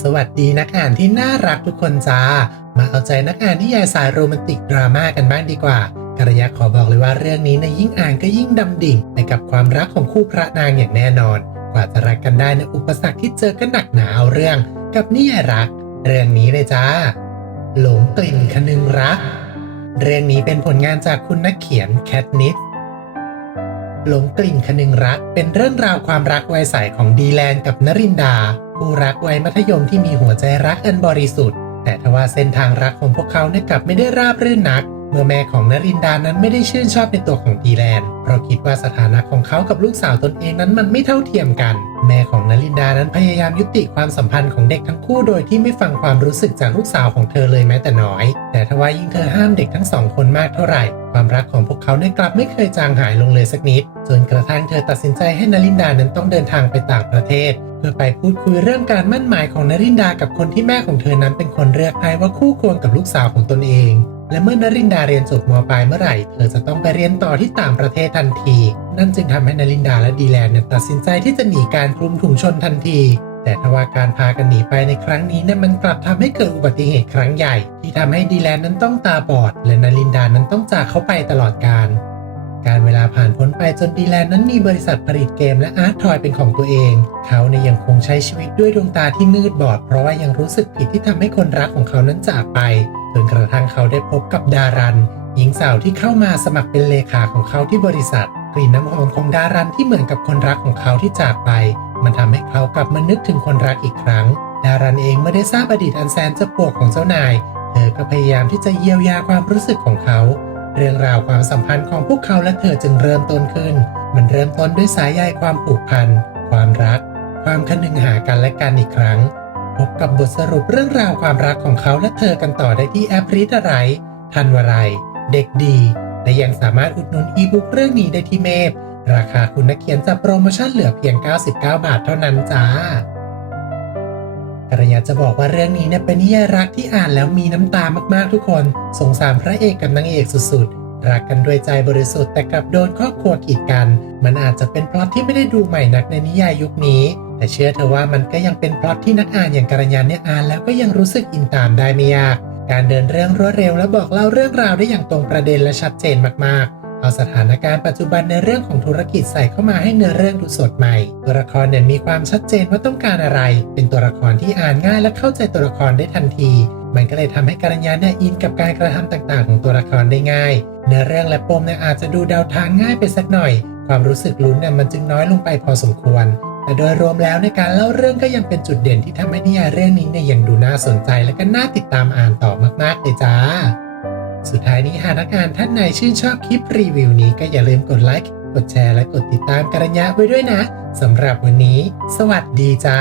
สวัสดีนักอ่านที่น่ารักทุกคนจ้า มาเอาใจนักอ่านนิยายสายโรแมนติกดราม่ากันบ้างดีกว่ากัรยาขอบอกเลยว่าเรื่องนี้ในะยิ่งอ่านก็ยิ่งดำดิ่งไปกับความรักของคู่พระนางอย่างแน่นอน กว่าจะรักกันได้ในะอุปสรรคที่เจอก็หนักหนาเอาเรื่อง กับนิยายรัก เรื่องนี้เลยจ้า หลงกลิ่นคนึงรัก เรื่องนี้เป็นผลงานจากคุณนักเขียนแคทนิส หลงกลิ่นคนึงรัก เป็นเรื่องราวความรักวัยใสของดีแลนกับนรินดา ผู้รักวัยมัธยมที่มีหัวใจรักอันบริสุทธิ์ แต่ทว่าเส้นทางรักของพวกเขาเนี่ยกลับไม่ได้ราบรื่นนัก เมื่อแม่ของนรินดานั้นไม่ได้ชื่นชอบในตัวของดีแลนเพราะคิดว่าสถานะของเขากับลูกสาวตนเองนั้นมันไม่เท่าเทียมกัน แม่ของนรินดานั้นพยายามยุติความสัมพันธ์ของเด็กทั้งคู่โดยที่ไม่ฟังความรู้สึกจากลูกสาวของเธอเลยแม้แต่น้อย แต่ทว่ายิ่งเธอห้ามเด็กทั้งสองคนมากเท่าไหร่ ความรักของพวกเขาเนี่ยกลับไม่เคยจางหายลงเลยสักนิด จนกระทั่งเธอตัดสินใจให้นรินดานั้นต้องเดินทางไปต่างประเทศเพื่อไปพูดคุยเรื่องการมั่นหมายของนรินดากับคนที่แม่ของเธอนั้นเป็นคนเลือกให้ว่าคู่ควรกับลูกสาวของตนเอง และเมื่อนรินดาเรียนจบมปลายเมื่อไหร่ เธอจะต้องไปเรียนต่อที่ต่างประเทศทันที นั่นจึงทำให้นรินดาและดีแลนเนี่ยตัดสินใจที่จะหนีการคลุมถุงชนทันที แต่ทว่าการพากันหนีไปในครั้งนี้เนี่ยมันกลับทำให้เกิดอุบัติเหตุครั้งใหญ่ ที่ทำให้ดีแลนนั้นต้องตาบอด และนรินดานั้นต้องจากเขาไปตลอดกาลการเวลาผ่านพ้นไปจนดีแลนนั้นมีบริษัทผลิตเกมและอาร์ตทอยเป็นของตัวเอง เขาเนี่ยยังคงใช้ชีวิตด้วยดวงตาที่มืดบอด เพราะว่ายังรู้สึกผิดที่ทำให้คนรักของเขานั้นจากไป จนกระทั่งเขาได้พบกับดารัน หญิงสาวที่เข้ามาสมัครเป็นเลขาของเขาที่บริษัท กลิ่นน้ำหอมของดารันที่เหมือนกับคนรักของเขาที่จากไป มันทำให้เขากลับมานึกถึงคนรักอีกครั้ง ดารันเองเมื่อได้ทราบอดีตอันแสนจะปวดของเจ้านาย เธอก็พยายามที่จะเยียวยาความรู้สึกของเขาเรื่องราวความสัมพันธ์ของพวกเขาและเธอจึงเริ่มต้นขึ้น มันเริ่มต้นด้วยสายใยความผูกพัน ความรัก ความคนึงหากันและกันอีกครั้ง พบกับบทสรุปเรื่องราวความรักของเขาและเธอกันต่อได้ที่แอปริดอะไร ทันวไรเด็กดี และยังสามารถอุดหนุนอีบุ๊กเรื่องนี้ได้ที่เมพราคาคุณนักเขียนจะโปรโมชั่นเหลือเพียง 99 บาทเท่านั้นจ้ากระยาจะบอกว่าเรื่องนี้เนี่ยเป็นนิยายรักที่อ่านแล้วมีน้ำตามากๆทุกคน สงสารพระเอกกับนางเอกสุดๆ รักกันด้วยใจบริสุทธิ์แต่กลับโดนครอบครัวกีดกัน มันอาจจะเป็นพล็อตที่ไม่ได้ดูใหม่นักในนิยายยุคนี้ แต่เชื่อเธอว่ามันก็ยังเป็นพล็อตที่นักอ่านอย่างกระยานเนี่ยอ่านแล้วก็ยังรู้สึกอินตามได้ไม่ยากการเดินเรื่องรวดเร็วและบอกเล่าเรื่องราวได้อย่างตรงประเด็นและชัดเจนมากๆ เอาสถานการณ์ปัจจุบันในเรื่องของธุรกิจใส่เข้ามาให้เนื้อเรื่องดูสดใหม่ ตัวละครเนี่ยมีความชัดเจนว่าต้องการอะไร เป็นตัวละครที่อ่านง่ายและเข้าใจตัวละครได้ทันที มันก็เลยทำให้กัญญาเนี่ยอินกับการกระทำต่างๆ ของตัวละครได้ง่าย เนื้อเรื่องและปมเนี่ยอาจจะดูเดาทางง่ายไปสักหน่อย ความรู้สึกลุ้นเนี่ยมันจึงน้อยลงไปพอสมควร แต่โดยรวมแล้วในการเล่าเรื่องก็ยังเป็นจุดเด่นที่ทำให้นิยายเรื่องนี้เนี่ยยังดูน่าสนใจและก็น่าติดตามอ่านต่อมากๆเลยจ้า สุดท้ายนี้หากนักอ่านท่านไหนชื่นชอบคลิปรีวิวนี้ก็อย่าลืมกดไลค์กดแชร์และกดติดตามกัญญาไว้ด้วยนะสำหรับวันนี้ สวัสดีจ้า